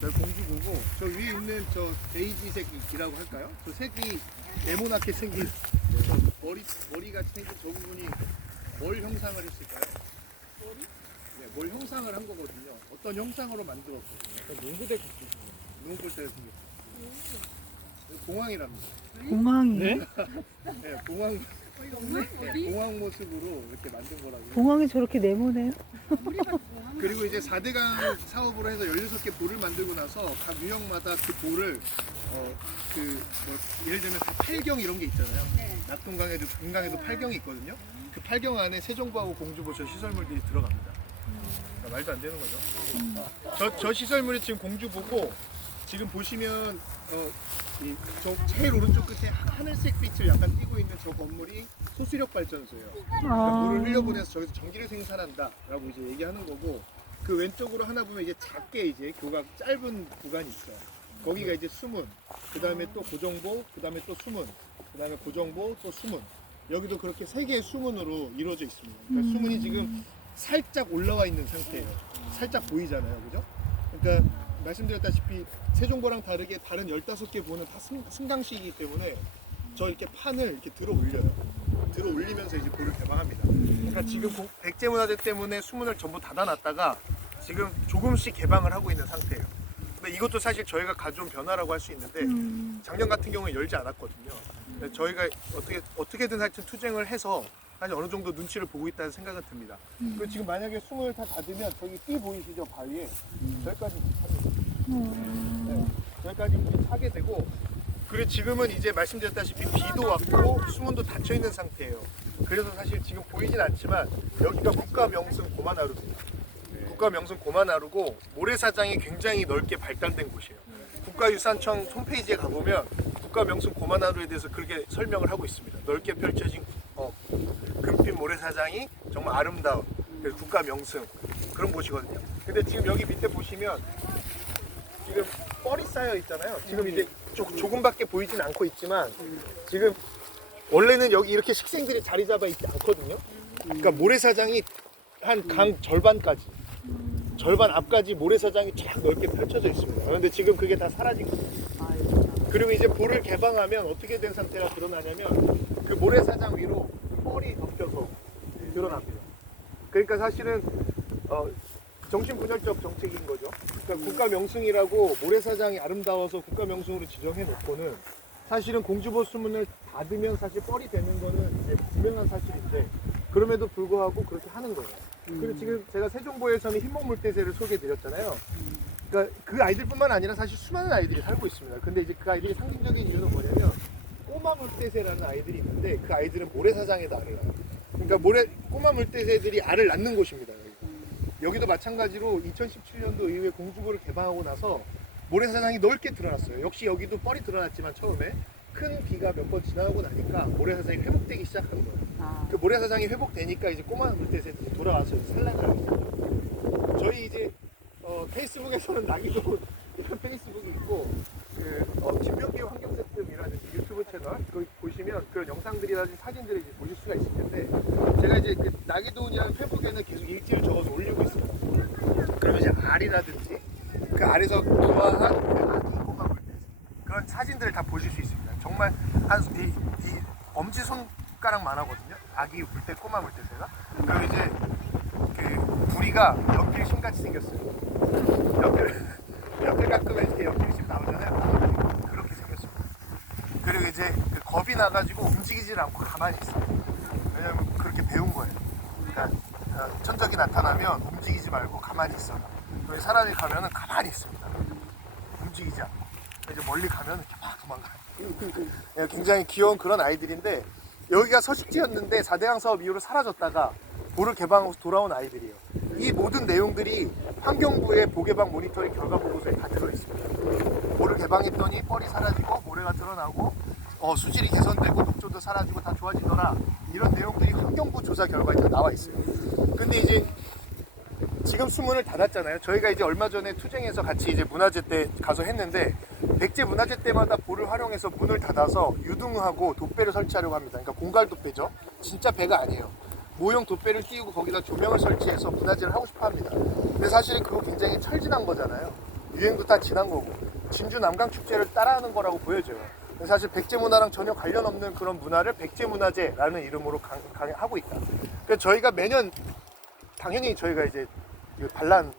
공주 보고 저 위에 있는 저 베이지색이라고 할까요? 저 색이 네모나게 생긴 저 머리같이 생긴 저 부분이 뭘 형상을 했을까요? 머리? 네, 뭘 형상을 한 거거든요. 어떤 형상으로 만들었거든요. 농구대 농구대가 생겼어요. 공항이랍니다. 공항이요? 네, 공항. 네, 공항 모습으로 이렇게 만든 거라고. 공항이 저렇게 네모네요? 그리고 이제 4대강 사업으로 해서 16개 볼을 만들고 나서 각 유형마다 그 볼을 예를 들면 다 8경 이런 게 있잖아요. 네. 낙동강에도 금강에도 8경이 있거든요. 그 8경 안에 세종보하고 공주보초 시설물들이 들어갑니다. 그러니까 말도 안 되는 거죠. 저 시설물이 지금 공주보고 지금 보시면 저 제일 오른쪽 끝에 하늘색 빛을 약간 띠고 있는 저 건물이 소수력 발전소예요. 그러니까 물을 흘려보내서 저기서 전기를 생산한다라고 이제 얘기하는 거고, 그 왼쪽으로 하나 보면 이제 작게 이제 교각 짧은 구간이 있어요. 거기가 이제 수문, 그 다음에 또 고정보, 그 다음에 또 수문, 그 다음에 고정보, 또 수문. 여기도 그렇게 3개의 수문으로 이루어져 있습니다. 그러니까 수문이 지금 살짝 올라와 있는 상태예요. 살짝 보이잖아요, 그죠? 그러니까 말씀드렸다시피 세종보랑 다르게 다른 15개 보는 다 승강식이기 때문에 저 이렇게 판을 이렇게 들어 올려요. 들어 올리면서 이제 볼을 개방합니다. 그러니까 지금 백제문화재 때문에 수문을 전부 닫아놨다가 지금 조금씩 개방을 하고 있는 상태예요. 근데 이것도 사실 저희가 가져온 변화라고 할 수 있는데 작년 같은 경우에 열지 않았거든요. 근데 저희가 어떻게든 하여튼 투쟁을 해서 사실 어느 정도 눈치를 보고 있다는 생각은 듭니다. 그리고 지금 만약에 수문을 다 닫으면 저기 띠 보이시죠? 바위에 저기까지 네, 저기까지 물이 차게 되고, 그리고 지금은 이제 말씀드렸다시피 비도 왔고 수문도 닫혀 있는 상태예요. 그래서 사실 지금 보이진 않지만 여기가 국가명승 고만하루입니다. 국가명승 고만하루고 모래사장이 굉장히 넓게 발달된 곳이에요. 국가유산청 홈페이지에 가보면 국가명승 고만하루에 대해서 그렇게 설명을 하고 있습니다. 넓게 펼쳐진 금빛 모래사장이 정말 아름다운 국가명승 그런 곳이거든요. 근데 지금 여기 밑에 보시면 지금 뻘이 쌓여 있잖아요. 지금 이제 조금밖에 보이진 않고 있지만 지금 원래는 여기 이렇게 식생들이 자리 잡아 있지 않거든요. 그러니까 모래사장이 한 강 절반까지, 절반 앞까지 모래사장이 쫙 넓게 펼쳐져 있습니다. 그런데 지금 그게 다 사라진 거예요. 그리고 이제 볼을 개방하면 어떻게 된 상태가 드러나냐면 그 모래사장 위로 뻘이 덮여서 드러납니다. 그러니까 사실은 정신분열적 정책인 거죠. 그러니까 국가명승이라고 모래사장이 아름다워서 국가명승으로 지정해 놓고는 사실은 공주보 수문을 닫으면 사실 뻘이 되는 거는 이제 분명한 사실인데 그럼에도 불구하고 그렇게 하는 거예요. 그리고 지금 제가 세종보에서는 흰목물대새를 소개해 드렸잖아요. 그러니까 그 아이들뿐만 아니라 사실 수많은 아이들이 살고 있습니다. 근데 이제 그 아이들이 상징적인 이유는 뭐냐면 꼬마 물대새라는 아이들이 있는데 그 아이들은 모래사장에다 알을 낳아요. 그러니까 꼬마 물대새들이 알을 낳는 곳입니다. 여기도 마찬가지로 2017년도 이후에 공주보를 개방하고 나서 모래사장이 넓게 드러났어요. 역시 여기도 뻘이 드러났지만 처음에 큰 비가 몇 번 지나고 나니까 모래사장이 회복되기 시작한 거예요. 그 모래사장이 회복되니까 이제 꼬마 물대새들이 돌아와서 산란을 하고 있어요. 저희 이제 페이스북에서는 나기도 이런 페이스북이 있고 김병기 환경세tum이라는 유튜브 채널 거기 보시면 그런 영상들이라든지 사진들을 이제 보실 수가 있을 텐데 제가 이제 그 나기도운이라는 페북에는 계속 일지를 적어서 올리고 있습니다. 그러면 이제 알이라든지 그 알에서 부화한 그 아기 꼬마 물대새 그런 사진들을 다 보실 수 있습니다. 정말 이 엄지 손가락만 하거든요. 아기 물대 꼬마 물대새가. 그리고 이제 그 부리가 연필심 같이 생겼어요. 연필 깎으면 이렇게 연필심 나오잖아요. 그렇게 생겼습니다. 그리고 이제 그 겁이 나가지고 움직이질 않고 가만히 있어요. 왜냐면 그렇게 배운 거예요. 그러니까 천적이 나타나면 움직이지 말고 가만히 있어라. 그리고 사람이 가면은 가만히 있습니다. 움직이지 않고. 이제 멀리 가면 이렇게 막 도망가요. 굉장히 귀여운 그런 아이들인데 여기가 서식지였는데 4대강 사업 이후로 사라졌다가 볼을 개방하고 돌아온 아이들이에요. 이 모든 내용들이 환경부의 보개방 모니터링 결과 보고서에 다 들어있습니다. 볼을 개방했더니 뻘이 사라지고 모래가 드러나고 수질이 개선되고 녹조도 사라지고 다 좋아지더라. 이런 내용들이 환경부 조사 결과에 다 나와 있어요. 근데 이제 지금 수문을 닫았잖아요. 저희가 이제 얼마 전에 투쟁해서 같이 이제 문화재 때 가서 했는데 백제 문화재 때마다 볼을 활용해서 문을 닫아서 유등하고 돛배를 설치하려고 합니다. 그러니까 공갈 돛배죠. 진짜 배가 아니에요. 모형 돛배를 띄우고 거기다 조명을 설치해서 문화재를 하고 싶어 합니다. 근데 사실은 그거 굉장히 철진한 거잖아요. 유행도 다 지난 거고 진주 남강 축제를 따라하는 거라고 보여져요. 사실 백제 문화랑 전혀 관련 없는 그런 문화를 백제 문화제라는 이름으로 하고 있다. 그래서 저희가 매년 당연히 저희가 이제 반란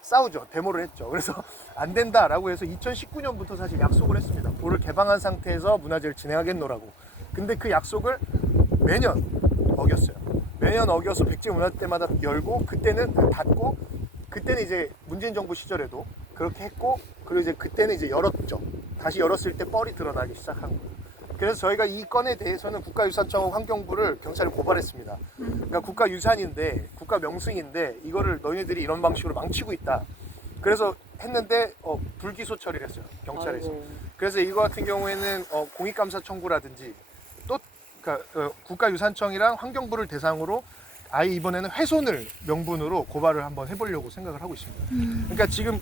싸우죠. 데모를 했죠. 그래서 안 된다라고 해서 2019년부터 사실 약속을 했습니다. 볼을 개방한 상태에서 문화제를 진행하겠노라고. 근데 그 약속을 매년 어겼어요. 매년 어겨서 백제 문화제 때마다 열고 그때는 닫고 그때는 이제 문재인 정부 시절에도 그렇게 했고 그리고 이제 그때는 이제 열었죠. 다시 열었을 때 뻘이 드러나기 시작한 거예요. 그래서 저희가 이 건에 대해서는 국가유산청 환경부를 경찰에 고발했습니다. 그러니까 국가유산인데 국가명승인데 이거를 너희들이 이런 방식으로 망치고 있다. 그래서 했는데 불기소 처리를 했어요. 경찰에서. 아이고. 그래서 이거 같은 경우에는 공익감사 청구라든지 또 그러니까 국가유산청이랑 환경부를 대상으로 아예 이번에는 훼손을 명분으로 고발을 한번 해보려고 생각을 하고 있습니다. 그러니까 지금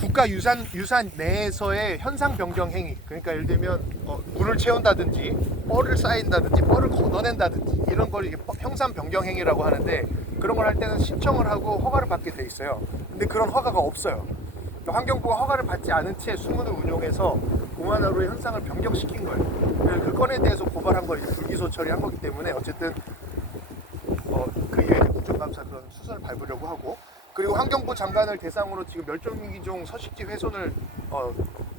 국가유산 내에서의 현상 변경 행위, 그러니까 예를 들면 물을 채운다든지 뻘을 쌓인다든지 뻘을 걷어낸다든지 이런 걸 이게 형상 변경 행위라고 하는데 그런 걸 할 때는 신청을 하고 허가를 받게 돼 있어요. 근데 그런 허가가 없어요. 그러니까 환경부가 허가를 받지 않은 채 수문을 운용해서 공안으로의 현상을 변경시킨 거예요. 그래서 그 건에 대해서 고발한 걸 이제 불기소 처리한 거기 때문에 어쨌든 그 이외에 국정감사 그런 수사를 밟으려고 하고. 그리고 환경부 장관을 대상으로 지금 멸종위기종 서식지 훼손을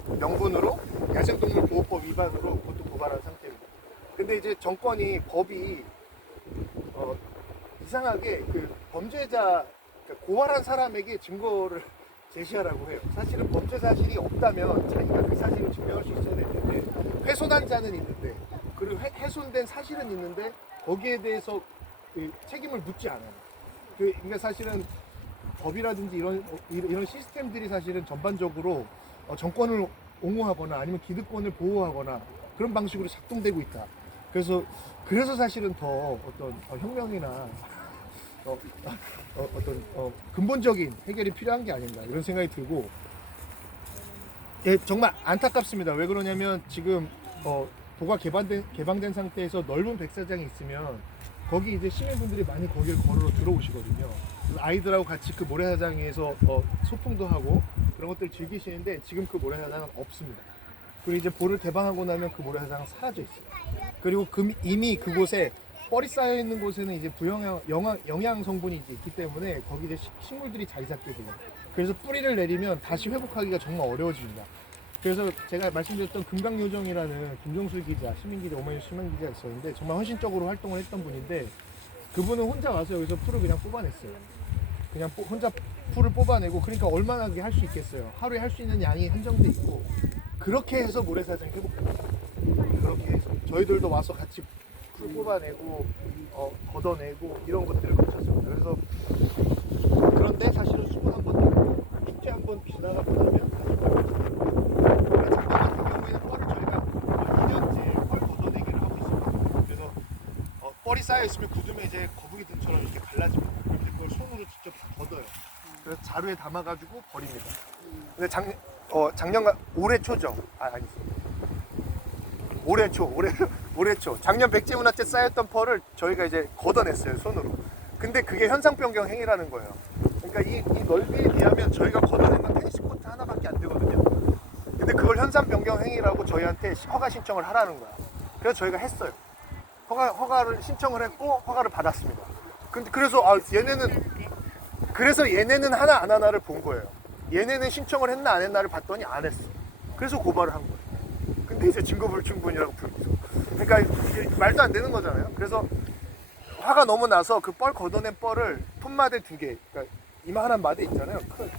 명분으로 야생동물보호법 위반으로 그것도 고발한 상태입니다. 근데 이제 정권이 법이 이상하게 그 범죄자 그러니까 고발한 사람에게 증거를 제시하라고 해요. 사실은 범죄 사실이 없다면 자기가 그 사실을 증명할 수 있어야 되는데 훼손한 자는 있는데 그리고 훼손된 사실은 있는데 거기에 대해서 그 책임을 묻지 않아요. 그러니까 사실은 법이라든지 이런 시스템들이 사실은 전반적으로 정권을 옹호하거나 아니면 기득권을 보호하거나 그런 방식으로 작동되고 있다. 그래서 사실은 더 어떤 혁명이나 어떤 근본적인 해결이 필요한 게 아닌가 이런 생각이 들고 예, 정말 안타깝습니다. 왜 그러냐면 지금 도가 개방된 상태에서 넓은 백사장이 있으면 거기 이제 시민분들이 많이 거기를 걸으러 들어오시거든요. 아이들하고 같이 그 모래사장에서 소풍도 하고 그런 것들을 즐기시는데 지금 그 모래사장은 없습니다. 그리고 이제 볼을 개방하고 나면 그 모래사장은 사라져 있어요. 그리고 이미 그곳에 뻘이 쌓여 있는 곳에는 이제 영양 성분이 이제 있기 때문에 거기 이제 식물들이 자리 잡게 돼요. 그래서 뿌리를 내리면 다시 회복하기가 정말 어려워집니다. 그래서 제가 말씀드렸던 금강요정이라는 김종술 기자, 시민기자, 오마이뉴스 시민기자가 있었는데 정말 헌신적으로 활동을 했던 분인데 그분은 혼자 와서 여기서 풀을 그냥 뽑아냈어요. 그냥 혼자 풀을 뽑아내고 그러니까 얼마나 그게 할 수 있겠어요. 하루에 할 수 있는 양이 한정돼 있고 그렇게 해서 모래사장이 회복됩니다. 그렇게 해서 저희들도 와서 같이 풀 뽑아내고 걷어내고 이런 것들을 거쳤습니다. 그래서 그런데 사실은 수분 한 번 되고 축제 한 번 지나가고 나면 다시 작년 같은 경우에는 뻘을 저희가 2년째 뻘 걷어내기를 하고 있습니다. 그래서 뻘이 쌓여 있으면 굳으면 이제 거북이들처럼 이렇게 갈라집니다. 근데 그걸 손으로 직접 걷어요. 그래서 자루에 담아가지고 버립니다. 근데 올해 초죠. 아니. 올해 초. 작년 백제문화제 쌓였던 펄을 저희가 이제 걷어냈어요, 손으로. 근데 그게 현상 변경 행위라는 거예요. 그러니까 이 넓이에 비하면 저희가 걷어낸 건 테니스 코트 하나밖에 안 되거든요. 근데 그걸 현상 변경 행위라고 저희한테 허가 신청을 하라는 거야. 그래서 저희가 했어요. 허가를 신청을 했고 허가를 받았습니다. 그래서 얘네는 하나 안 하나를 본 거예요. 얘네는 신청을 했나 안 했나를 봤더니 안 했어. 그래서 고발을 한 거예요. 근데 이제 증거불충분이라고 불기소. 그러니까 이게 말도 안 되는 거잖아요. 그래서 화가 너무 나서 그 뻘 걷어낸 뻘을 톱마대 2개, 그러니까 이만한 마대 있잖아요. 큰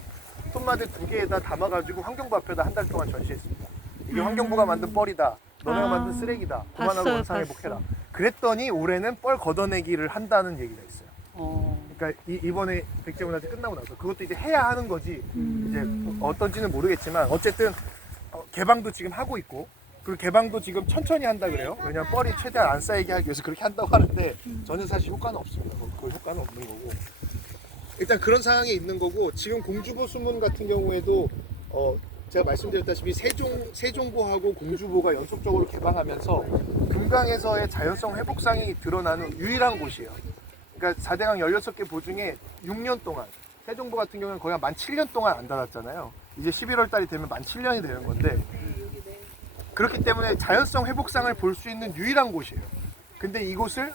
톱마대 2개에다 담아가지고 환경부 앞에다 한 달 동안 전시했습니다. 이게 환경부가 만든 뻘이다. 너네가 만든 쓰레기다. 그만하고 원상회복해라. 그랬더니 올해는 뻘 걷어내기를 한다는 얘기가 있어요. 그러니까 이번에 백제문화제 끝나고 나서 그것도 이제 해야 하는 거지. 이제 어떤지는 모르겠지만 어쨌든 개방도 지금 하고 있고 그리고 개방도 지금 천천히 한다 그래요. 왜냐면 뻘이 최대한 안 쌓이게 하기 위해서 그렇게 한다고 하는데 저는 사실 효과는 없습니다. 그 효과는 없는 거고 일단 그런 상황이 있는 거고 지금 공주보 수문 같은 경우에도 제가 말씀드렸다시피 세종보하고 공주보가 연속적으로 개방하면서 금강에서의 자연성 회복상이 드러나는 유일한 곳이에요. 그러니까 4대강 16개 보 중에 6년 동안 세종보 같은 경우는 거의 한 7년 동안 안 닫았잖아요. 이제 11월 달이 되면 7년이 되는 건데, 그렇기 때문에 자연성 회복상을 볼 수 있는 유일한 곳이에요. 근데 이곳을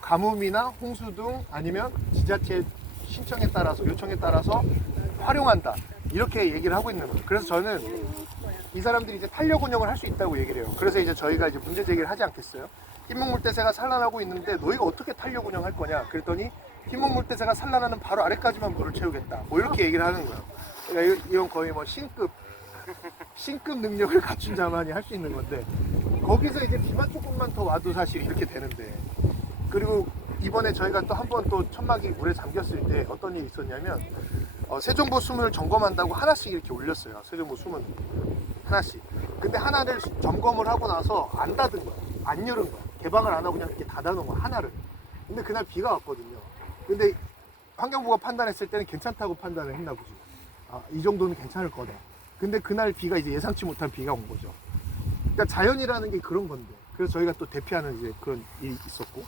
가뭄이나 홍수 등 아니면 지자체 신청에 따라서, 요청에 따라서 활용한다, 이렇게 얘기를 하고 있는 거예요. 그래서 저는 이 사람들이 이제 탄력 운영을 할 수 있다고 얘기를 해요. 그래서 이제 저희가 이제 문제 제기를 하지 않겠어요? 흰목물대새가 산란하고 있는데 너희가 어떻게 탄력 운영할 거냐 그랬더니, 흰목물대새가 산란하는 바로 아래까지만 물을 채우겠다, 뭐 이렇게 얘기를 하는 거예요. 그러니까 이건 거의 뭐 신급 능력을 갖춘 자만이 할 수 있는 건데, 거기서 이제 비만 조금만 더 와도 사실 이렇게 되는데. 그리고 이번에 저희가 또 한 번 또 천막이 물에 잠겼을 때 어떤 일이 있었냐면, 세종보 수문을 점검한다고 하나씩 이렇게 올렸어요. 세종보 수문 하나씩. 근데 하나를 점검을 하고 나서 안 닫은 거야, 안 열은 거야, 개방을 안 하고 그냥 이렇게 닫아놓은 거야, 하나를. 근데 그날 비가 왔거든요. 근데 환경부가 판단했을 때는 괜찮다고 판단을 했나 보지. 이 정도는 괜찮을 거다. 근데 그날 비가 이제 예상치 못한 비가 온 거죠. 그러니까 자연이라는 게 그런 건데. 그래서 저희가 또 대피하는 이제 그런 일이 있었고.